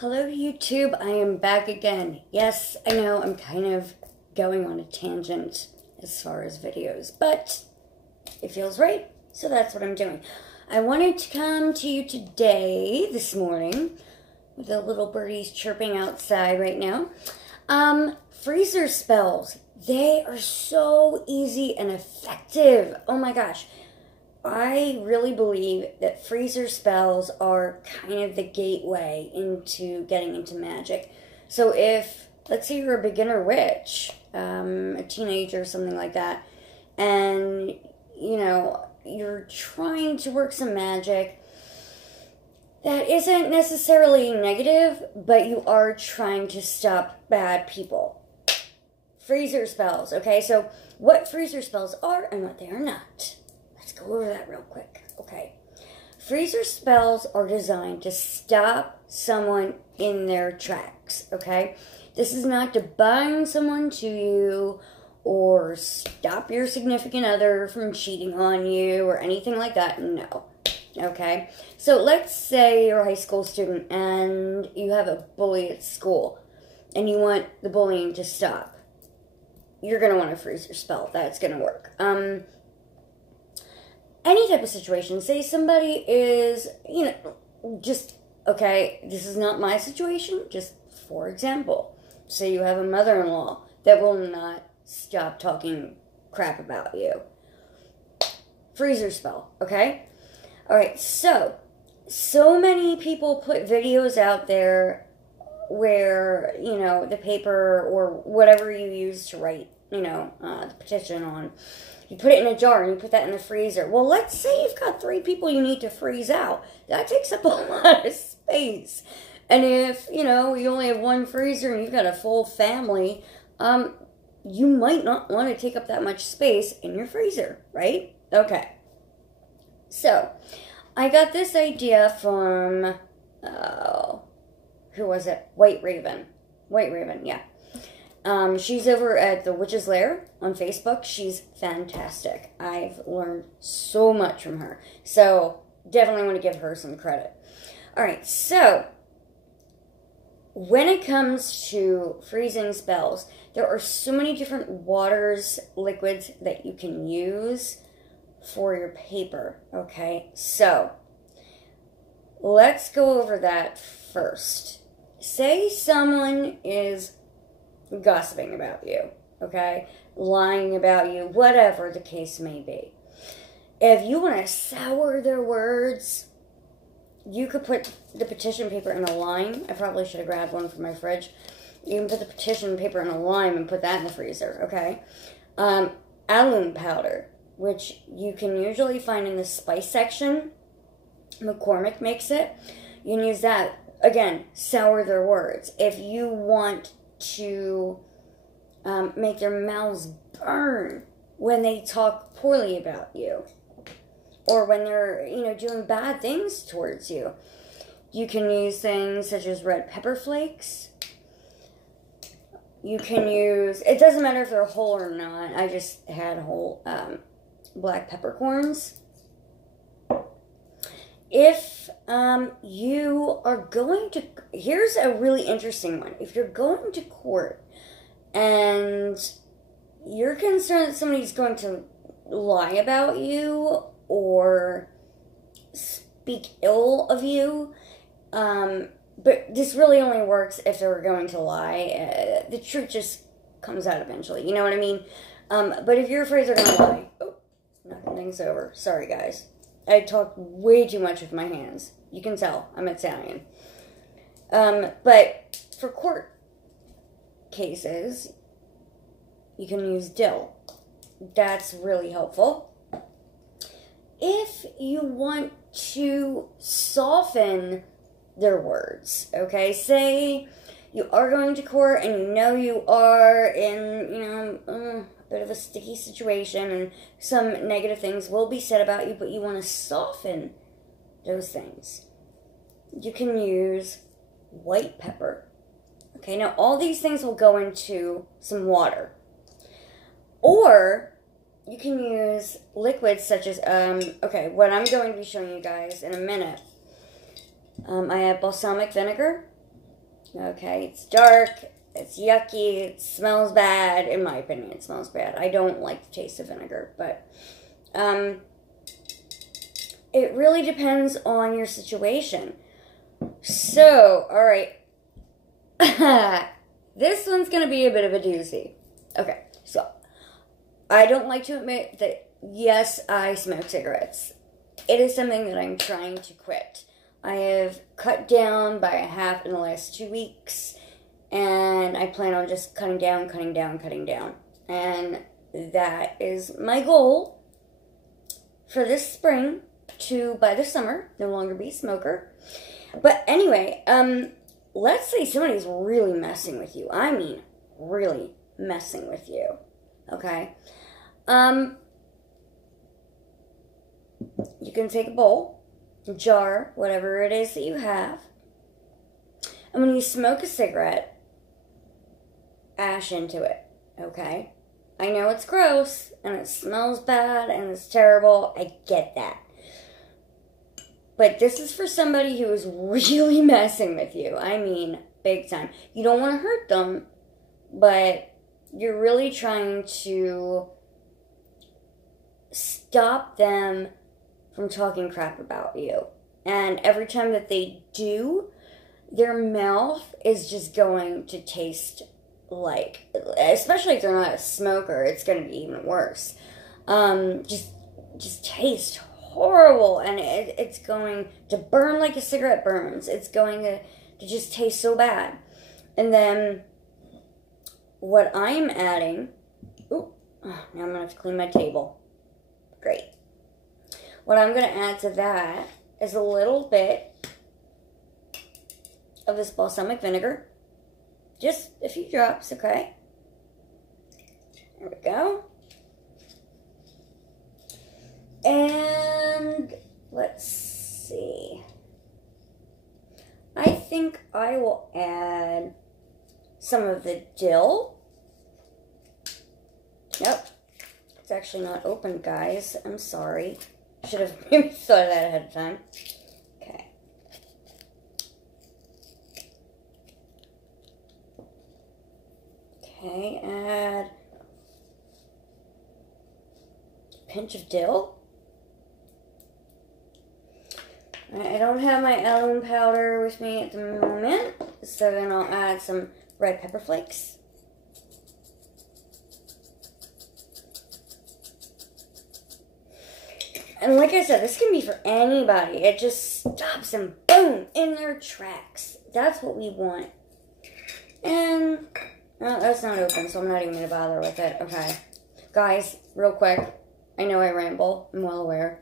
Hello YouTube, I am back again. Yes, I know I'm kind of going on a tangent as far as videos, but it feels right, so that's what I'm doing. I wanted to come to you today, this morning, with the little birdies chirping outside right now. Freezer spells, they are so easy and effective. Oh my gosh. I really believe that freezer spells are kind of the gateway into getting into magic. So if, let's say you're a beginner witch, a teenager or something like that, and, you know, you're trying to work some magic that isn't necessarily negative, but you are trying to stop bad people. Freezer spells, okay? So what freezer spells are and what they are not. Let's go over that real quick. Okay. Freezer spells are designed to stop someone in their tracks, okay? This is not to bind someone to you or stop your significant other from cheating on you or anything like that. No. Okay? So let's say you're a high school student and you have a bully at school and you want the bullying to stop. You're going to want a freezer spell. That's going to work. Any type of situation, say somebody is, you know, just, okay, this is not my situation, just for example, say you have a mother-in-law that will not stop talking crap about you. Freezer spell, okay? Alright, so many people put videos out there where, you know, the paper or whatever you use to write, you know, the petition on, you put it in a jar and you put that in the freezer. Well, let's say you've got 3 people you need to freeze out. That takes up a lot of space. And if, you know, you only have 1 freezer and you've got a full family, you might not want to take up that much space in your freezer, right? Okay. So, I got this idea from, who was it? White Raven, yeah. She's over at the Witch's Lair on Facebook. She's fantastic. I've learned so much from her. So, definitely want to give her some credit. Alright, so, when it comes to freezing spells, there are so many different waters, liquids that you can use for your paper. Okay, so, let's go over that first. Say someone is gossiping about you, okay? Lying about you, whatever the case may be. If you want to sour their words, you could put the petition paper in a lime. I probably should have grabbed one from my fridge. You can put the petition paper in a lime and put that in the freezer, okay? Alum powder, which you can usually find in the spice section. McCormick makes it. You can use that. Again, sour their words. If you want to make their mouths burn when they talk poorly about you, or when they're, you know, doing bad things towards you, you can use things such as red pepper flakes. You can use, it doesn't matter if they're whole or not. I just had whole black peppercorns. If you are going to, here's a really interesting one. If you're going to court and you're concerned that somebody's going to lie about you or speak ill of you, but this really only works if they're going to lie. The truth just comes out eventually, you know what I mean? But if you're afraid they're going to lie, knocking things over. Sorry, guys. I talk way too much with my hands. You can tell I'm Italian. But for court cases, you can use dill. That's really helpful. If you want to soften their words, okay, say you are going to court and you know you are in, you know, bit of a sticky situation and some negative things will be said about you, but you want to soften those things. You can use white pepper. Okay, now all these things will go into some water. Or you can use liquids such as, okay, what I'm going to be showing you guys in a minute. I have balsamic vinegar, Okay, it's dark, it's yucky, it smells bad. In my opinion, it smells bad. I don't like the taste of vinegar, but it really depends on your situation. So, alright. This one's going to be a bit of a doozy. Okay, so I don't like to admit that, yes, I smoke cigarettes. It is something that I'm trying to quit. I have cut down by a half in the last 2 weeks, and I plan on just cutting down. And that is my goal for this spring, to, by the summer, no longer be a smoker. But anyway, let's say somebody's really messing with you. I mean, really messing with you. Okay? You can take a bowl, a jar, whatever it is that you have. And when you smoke a cigarette, ash into it. Okay? I know it's gross, and it smells bad, and it's terrible. I get that. But this is for somebody who is really messing with you. I mean, big time. You don't want to hurt them, but you're really trying to stop them from talking crap about you. And every time that they do, their mouth is just going to taste like, especially if they're not a smoker, it's going to be even worse. Just taste horrible, and it's going to burn like a cigarette burns. It's going to just taste so bad. And then what I'm adding, now I'm going to have to clean my table. Great. What I'm going to add to that is a little bit of this balsamic vinegar. Just a few drops, okay? There we go. And let's see. I think I will add some of the dill. Nope. It's actually not open, guys. I'm sorry. Should have maybe thought of that ahead of time. Okay. Okay, add a pinch of dill. I don't have my alum powder with me at the moment, so then I'll add some red pepper flakes. And like I said, this can be for anybody. It just stops them, boom, in their tracks. That's what we want. And, no, that's not open, so I'm not even going to bother with it. Okay. Guys, real quick, I know I ramble. I'm well aware.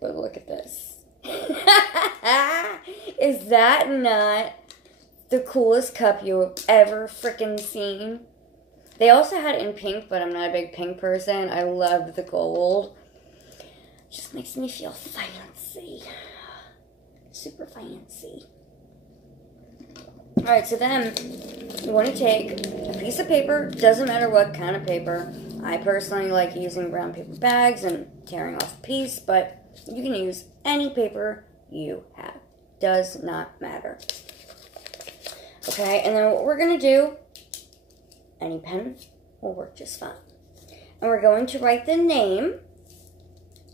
But look at this. Is that not the coolest cup you've ever freaking seen? They also had it in pink, but I'm not a big pink person. I love the gold. It just makes me feel fancy. Super fancy. Alright, so then you want to take a piece of paper. Doesn't matter what kind of paper. I personally like using brown paper bags and tearing off a piece, but you can use any paper you have. Does not matter. Okay, and then what we're going to do, any pen will work just fine. And we're going to write the name,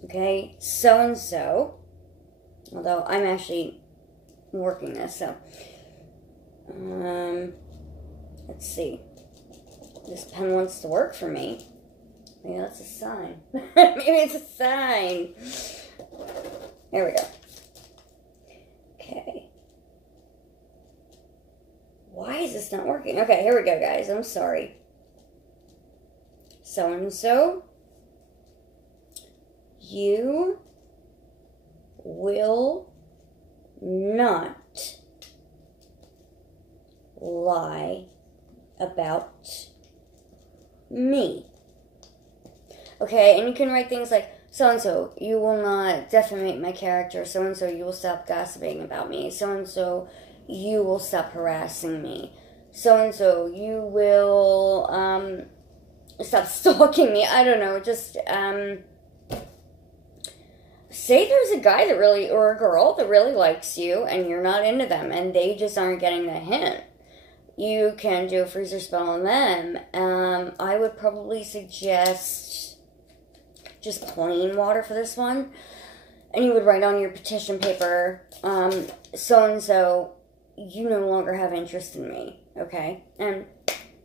okay, so-and-so, although I'm actually working this, so, let's see. This pen wants to work for me. Maybe that's a sign. Maybe it's a sign. There we go. Okay. Why is this not working? Okay, here we go, guys. I'm sorry. So-and-so, you will not lie about me. Okay, and you can write things like, so-and-so, you will not defamate my character. So-and-so, you will stop gossiping about me. So-and-so, you will stop harassing me. So-and-so, you will stop stalking me. I don't know, just say there's a guy that really, or a girl that really likes you and you're not into them and they just aren't getting the hint. You can do a freezer spell on them. I would probably suggest just plain water for this one. And you would write on your petition paper, so-and-so, you no longer have interest in me, okay? And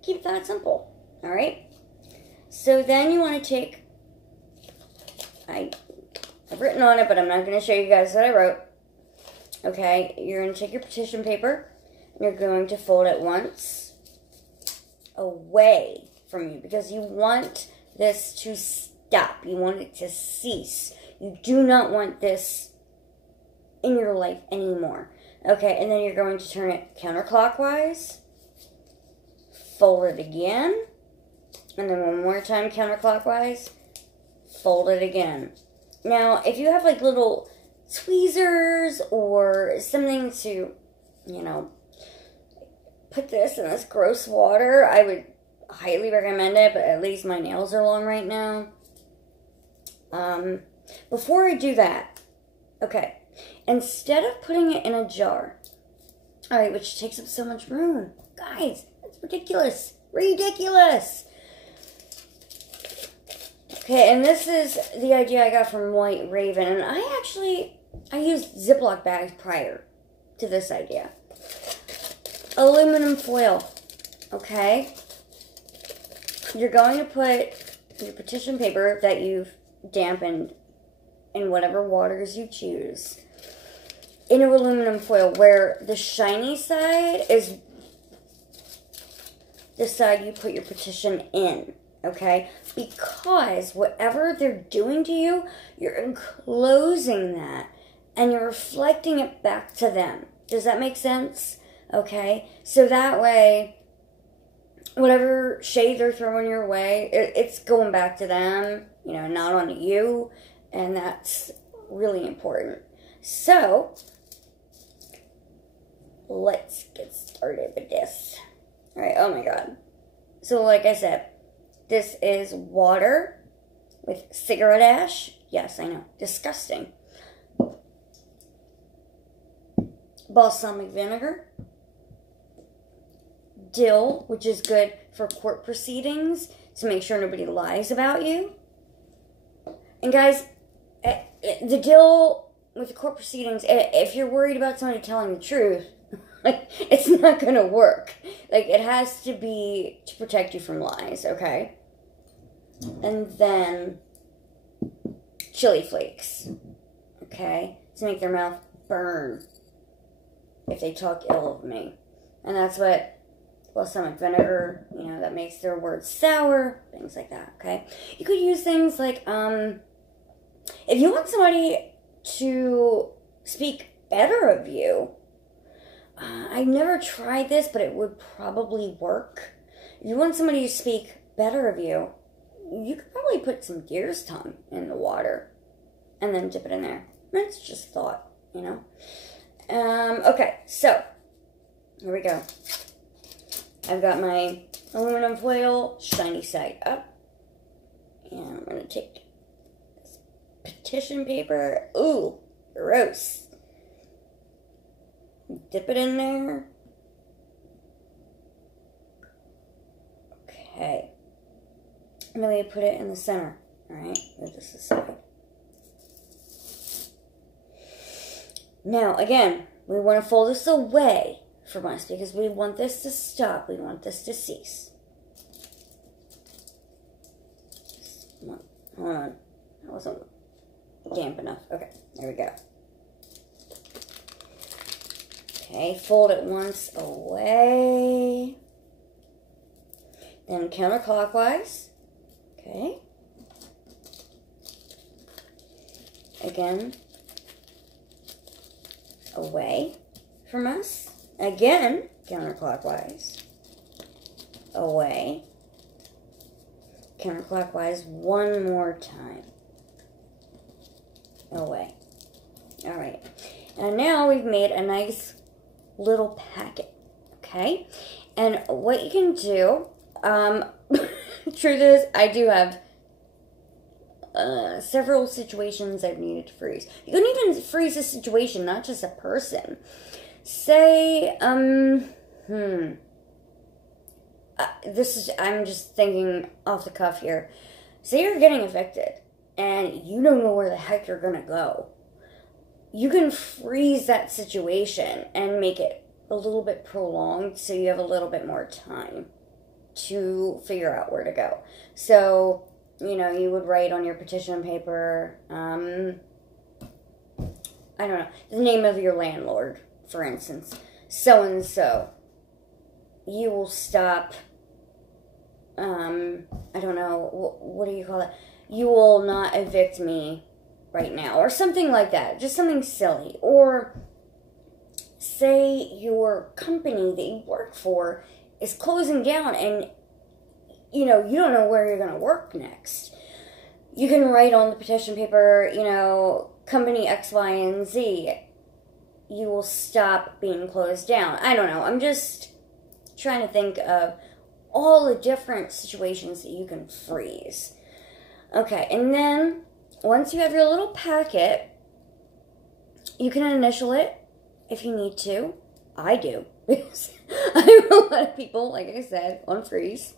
keep that simple, all right? So then you want to take, I've written on it, but I'm not going to show you guys what I wrote. Okay, you're going to take your petition paper, and you're going to fold it once away from you, because you want this to stop. You want it to cease. You do not want this in your life anymore. Okay, and then you're going to turn it counterclockwise, fold it again, and then one more time counterclockwise, fold it again. Now, if you have like little tweezers or something to, you know, put this in this gross water, I would highly recommend it, but at least my nails are long right now. Before I do that, okay, instead of putting it in a jar, alright, which takes up so much room, guys, that's ridiculous, ridiculous. Okay, and this is the idea I got from White Raven, and I used Ziploc bags prior to this idea. Aluminum foil, okay? You're going to put your petition paper that you've dampened in whatever waters you choose into aluminum foil, where the shiny side is the side you put your petition in. Okay? Because whatever they're doing to you, you're enclosing that and you're reflecting it back to them. Does that make sense? Okay? So that way, whatever shade they're throwing your way, it's going back to them, you know, not on you. And that's really important. So, let's get started with this. Alright, oh my god. So, like I said, this is water with cigarette ash. Yes, I know. Disgusting. Balsamic vinegar. Dill, which is good for court proceedings to make sure nobody lies about you. And guys, the dill with the court proceedings, if you're worried about somebody telling the truth, it's not going to work. Like, it has to be to protect you from lies, okay? And then chili flakes, okay? To make their mouth burn if they talk ill of me. And that's what balsamic vinegar, you know, that makes their words sour, things like that, okay? You could use things like, if you want somebody to speak better of you, I've never tried this, but it would probably work. If you want somebody to speak better of you, you could probably put some deer's tongue in the water and then dip it in there. That's just thought, you know. Okay, so here we go. I've got my aluminum foil, shiny side up. And I'm going to take this petition paper. Ooh, gross. Dip it in there. Okay. And then we put it in the center. Alright, move this aside. Now, again, we want to fold this away from us because we want this to stop. We want this to cease. Hold on. That wasn't damp enough. Okay, there we go. Okay, fold it once away. Then counterclockwise. Okay. Again, away from us. Again, counterclockwise. Away. Counterclockwise one more time. Away. Alright. And now we've made a nice little packet. Okay? And what you can do, truth is, I do have several situations I've needed to freeze. You can even freeze a situation, not just a person. Say, I'm just thinking off the cuff here. Say you're getting evicted and you don't know where the heck you're gonna go. You can freeze that situation and make it a little bit prolonged so you have a little bit more time to figure out where to go. So, you would write on your petition paper, I don't know, the name of your landlord, for instance, so-and-so. You will stop, I don't know, what do you call it? You will not evict me right now, or something like that. Just something silly. Or say your company that you work for is closing down and, you don't know where you're going to work next. You can write on the petition paper, company X, Y, and Z. You will stop being closed down. I don't know. I'm just trying to think of all the different situations that you can freeze. Okay, and then once you have your little packet, you can initial it if you need to. I do. I have a lot of people, like I said, on freeze.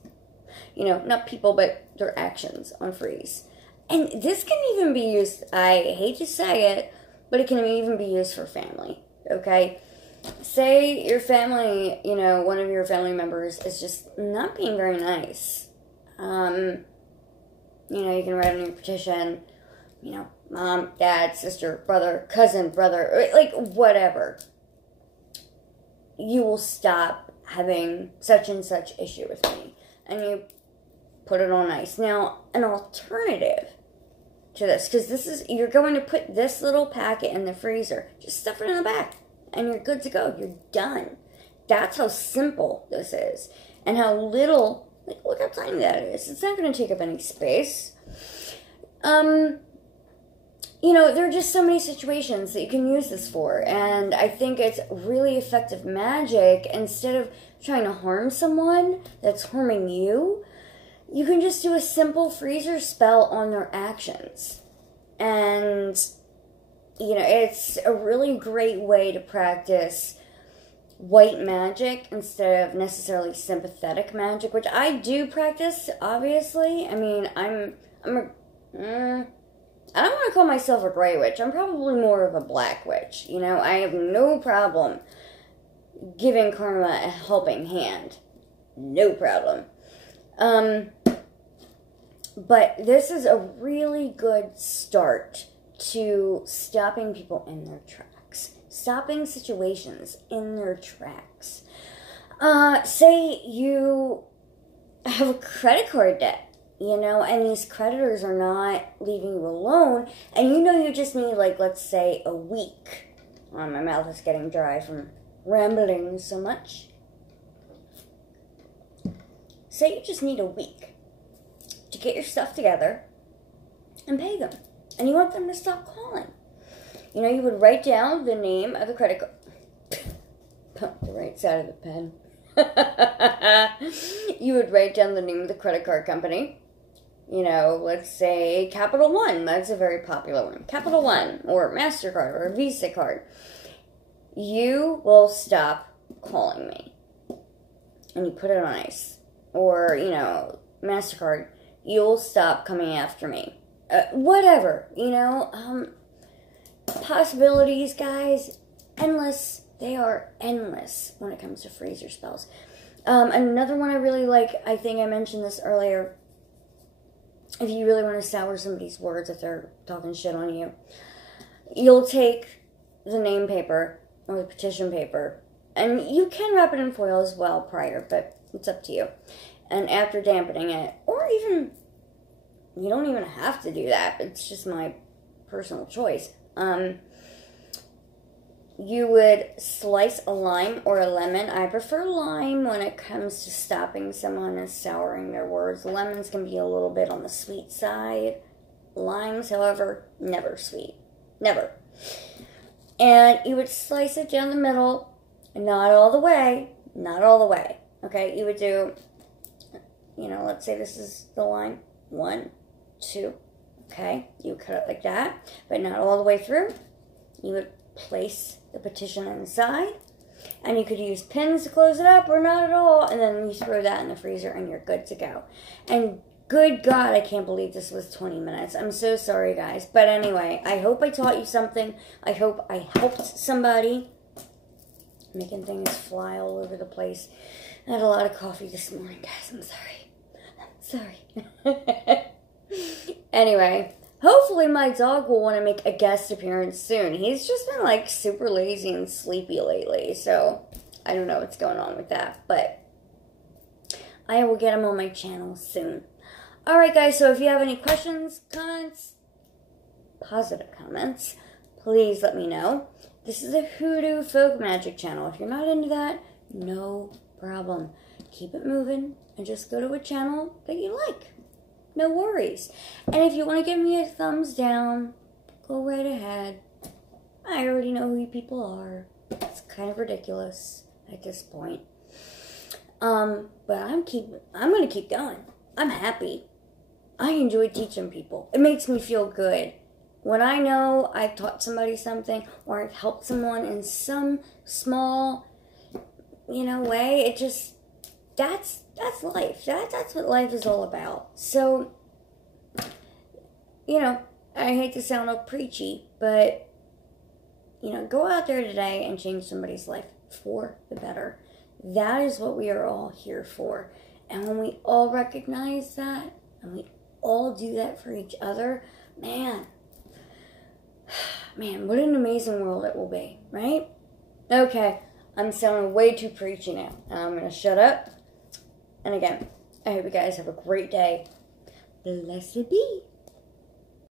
Not people, but their actions on freeze. And this can even be used, I hate to say it, but it can even be used for family, okay? Say your family, one of your family members is just not being very nice. You can write on your petition, mom, dad, sister, brother, cousin, brother, like whatever. You will stop having such and such issue with me. And you put it on ice. Now, an alternative to this, because you're going to put this little packet in the freezer. Just stuff it in the back, and you're good to go. You're done. That's how simple this is, and how little. Look how tiny that is. It's not going to take up any space. There are just so many situations that you can use this for, and I think it's really effective magic. Instead of trying to harm someone that's harming you, you can just do a simple freezer spell on their actions. And, it's a really great way to practice white magic instead of necessarily sympathetic magic, which I do practice, obviously. I mean, I don't want to call myself a gray witch. I'm probably more of a black witch. I have no problem giving karma a helping hand. No problem. But this is a really good start to stopping people in their tracks. Stopping situations in their tracks. Say you have a credit card debt. And these creditors are not leaving you alone, and you just need, let's say, a week. My mouth is getting dry from rambling so much. Say you just need a week to get your stuff together and pay them, and you want them to stop calling. You would write down the name of the credit card. The right side of the pen. You would write down the name of the credit card company. Let's say Capital One. That's a very popular one. Capital One, or MasterCard, or a Visa card. You will stop calling me. And you put it on ice. Or, MasterCard, you'll stop coming after me. Whatever, possibilities, guys, endless. They are endless when it comes to freezer spells. Another one I really like, I think I mentioned this earlier. If you really want to sour somebody's words if they're talking shit on you, you'll take the name paper or the petition paper, and you can wrap it in foil as well prior, but it's up to you. And after dampening it, or even, you don't even have to do that, it's just my personal choice. You would slice a lime or a lemon. I prefer lime when it comes to stopping someone and souring their words. Lemons can be a little bit on the sweet side. Limes, however, never sweet. Never. And you would slice it down the middle. Not all the way. Not all the way. Okay? You would do, let's say this is the line. 1, 2, Okay, you cut it like that, but not all the way through. You would place the petition inside, and you could use pins to close it up or not at all, and then you throw that in the freezer and you're good to go. And good God, I can't believe this was 20 minutes. I'm so sorry, guys. But anyway, I hope I taught you something. I hope I helped somebody. Making things fly all over the place. I had a lot of coffee this morning, guys. I'm sorry. Anyway, hopefully my dog will want to make a guest appearance soon. He's just been like super lazy and sleepy lately, so I don't know what's going on with that, but I will get him on my channel soon. Alright guys, so if you have any questions, comments, positive comments, please let me know. This is a Hoodoo Folk Magic channel. If you're not into that, no problem. Keep it moving and just go to a channel that you like. No worries. And if you want to give me a thumbs down, go right ahead. I already know who you people are. It's kind of ridiculous at this point. But I'm going to keep going. I'm happy. I enjoy teaching people. It makes me feel good. When I know I've taught somebody something or I've helped someone in some small, way, it just, that's life. That's what life is all about. So, I hate to sound all preachy, but, go out there today and change somebody's life for the better. That is what we are all here for. And when we all recognize that, and we all do that for each other, man, what an amazing world it will be, right? Okay, I'm sounding way too preachy now. I'm going to shut up. And again, I hope you guys have a great day. Blessed be.